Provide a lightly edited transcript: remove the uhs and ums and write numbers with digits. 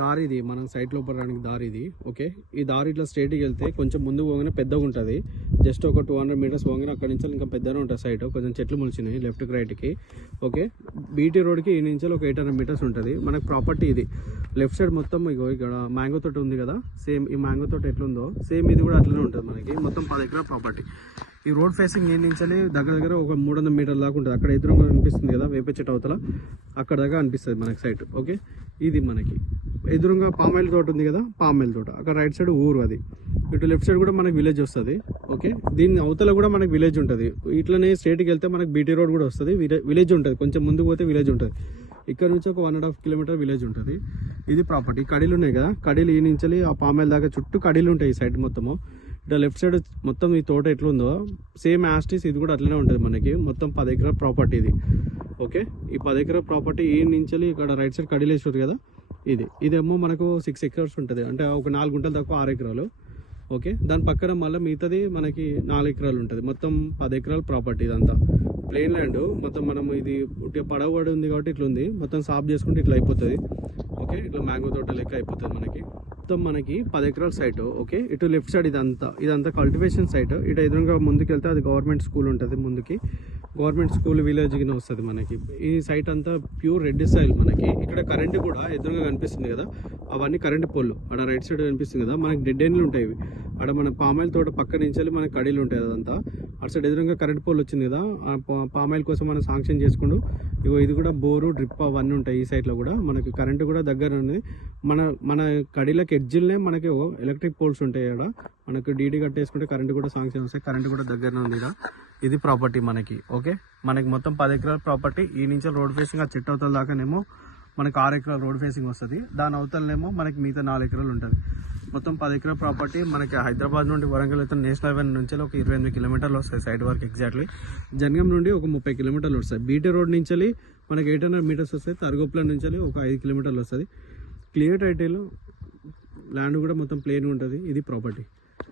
దారి ఇది మనం సైట్ లోపల రావడానికి దారి ఇది. ఓకే, ఈ దారి ఇట్లా స్ట్రైట్కి వెళ్తే కొంచెం ముందు పోగానే పెద్దగా ఉంటుంది. జస్ట్ ఒక 200 మీటర్స్ పోగానే అక్కడ నుంచి ఇంకా పెద్దగా ఉంటుంది సైట్. కొంచెం చెట్లు మొలిచినాయి లెఫ్ట్కి రైట్కి. ఓకే, బీటీ రోడ్కి ఈ నుంచి ఒక 800 మీటర్స్ ఉంటుంది. మనకు ప్రాపర్టీ ఇది. లెఫ్ట్ సైడ్ మొత్తం ఇగో ఇక్కడ మ్యాంగో తోట ఉంది కదా, సేమ్ ఈ మ్యాంగో తోట ఎట్లుందో సేమ్ ఇది కూడా అట్లనే ఉంటుంది మనకి. మొత్తం 10 ఎకరాల ప్రాపర్టీ. ఈ రోడ్ ఫేసింగ్ ఈ నుంచి దగ్గర ఒక 300 మీటర్ల దాకా ఉంటుంది. అక్కడ ఎదురుగా అనిపిస్తుంది కదా వేప చెట్టు అవతల, అక్కడ దాకా అనిపిస్తుంది మనకి సైట్. ఓకే, ఇది మనకి ఎదురుగా పామాయిల్ తోట ఉంది కదా, పామాయిల్ తోట అక్కడ రైట్ సైడ్ ఊరు అది. ఇటు లెఫ్ట్ సైడ్ కూడా మనకి విలేజ్ వస్తుంది. ఓకే, దీని అవతల కూడా మనకి విలేజ్ ఉంటుంది. ఇట్లనే స్ట్రైట్కి వెళ్తే మనకి బీటీ రోడ్ కూడా వస్తుంది. విలేజ్ ఉంటుంది, కొంచెం ముందుకు పోతే విలేజ్ ఉంటుంది. ఇక్కడ నుంచి ఒక 1.5 కిలోమీటర్ విలేజ్ ఉంటుంది. ఇది ప్రాపర్టీ. కడీలు ఉన్నాయి కదా, కడీలు ఈ నుంచి ఆ పామాయిల్ దాకా చుట్టూ కడీలు ఉంటాయి ఈ సైడ్ మొత్తము. ఇట్లా లెఫ్ట్ సైడ్ మొత్తం ఈ తోట ఎట్లుందో సేమ్ యాస్టీస్ ఇది కూడా అట్లనే ఉంటుంది మనకి. మొత్తం 10 ఎకరాల ప్రాపర్టీ ఇది. ఓకే, ఈ 10 ఎకరాల ప్రాపర్టీ ఈ నుంచి ఇక్కడ రైట్ సైడ్ కడీలేశ్వరు కదా, ఇదేమో మనకు 6 ఎకర్స్ ఉంటుంది. అంటే ఒక 4 గుంటలు తక్కువ 6 ఎకరాలు. ఓకే, దాని పక్కన మళ్ళీ మిగతాది మనకి 4 ఎకరాలు ఉంటుంది. మొత్తం 10 ఎకరాల ప్రాపర్టీ. ఇదంతా ప్లెయిన్ ల్యాండ్ మొత్తం. మనం ఇది పడవడి ఉంది కాబట్టి ఇట్లా ఉంది. మొత్తం సాఫ్ చేసుకుంటే ఇట్లా అయిపోతుంది. ఓకే, ఇట్లా మ్యాంగో తోట లెక్క అయిపోతుంది మనకి. మొత్తం మనకి 10 ఎకరాల సైట్. ఓకే, ఇటు లెఫ్ట్ సైడ్ ఇదంతా కల్టివేషన్ సైట్. ఇటు ఎదురుగా ముందుకు వెళ్తే అది గవర్నమెంట్ స్కూల్ ఉంటుంది. ముందుకి గవర్నమెంట్ స్కూల్ విలేజ్ కింద వస్తుంది మనకి. ఈ సైట్ అంతా ప్యూర్ రెడ్ సాయిల్ మనకి. ఇక్కడ కరెంట్ కూడా ఎదురుగా కనిపిస్తుంది కదా, అవన్నీ కరెంట్ పోల్లు. అక్కడ రైట్ సైడ్ కనిపిస్తుంది కదా, మనకి డెడ్ ఎండ్లు ఉంటాయి. అక్కడ మన పామాయిల్ తోట పక్క నుంచి మనకి కడీలు ఉంటాయి. అదంతా అటు సైడ్ ఎదురుగా కరెంట్ పోల్ వచ్చింది కదా, ఆ పామాయిల్ కోసం మనం శాంక్షన్ చేసుకుంటూ ఇగో ఇది కూడా బోరు డ్రిప్ అవన్నీ ఉంటాయి. ఈ సైడ్లో కూడా మనకి కరెంటు కూడా దగ్గర ఉంది. మన కడీలకు ఎడ్జిల్నే మనకి ఎలక్ట్రిక్ పోల్స్ ఉంటాయి. అక్కడ మనకు డీడీ కట్టేసుకుంటే కరెంటు కూడా శాంక్షన్ వస్తాయి. కరెంటు కూడా దగ్గరనే ఉంది ఇక్కడ. ఇది ప్రాపర్టీ మనకి. ఓకే, మనకి మొత్తం 10 ఎకరాల ప్రాపర్టీ. ఈ నుంచి రోడ్ ఫేసింగ్ ఆ చెట్టు అవతల దాకానేమో మనకి 6 ఎకరాల రోడ్ ఫేసింగ్ వస్తుంది. దాని అవతలనేమో మనకి మిగతా 4 ఎకరాలు ఉంటుంది. మొత్తం 10 ఎకరాల ప్రాపర్టీ మనకి. హైదరాబాద్ నుండి వరంగల్ అయితే నేషనల్ హైవే నుంచి ఒక 28 కిలోమీటర్లు వస్తాయి సైడ్ వరకు ఎగ్జాక్ట్లీ. జనగాం నుండి ఒక 30 కిలోమీటర్లు వస్తాయి. బీటీ రోడ్ నుంచి మనకి 800 మీటర్స్ వస్తాయి. తరగోప్ల నుంచి ఒక 5 కిలోమీటర్లు వస్తుంది. క్లియర్ టైటిల్ ల్యాండ్ కూడా మొత్తం ప్లేన్ ఉంటుంది. ఇది ప్రాపర్టీ.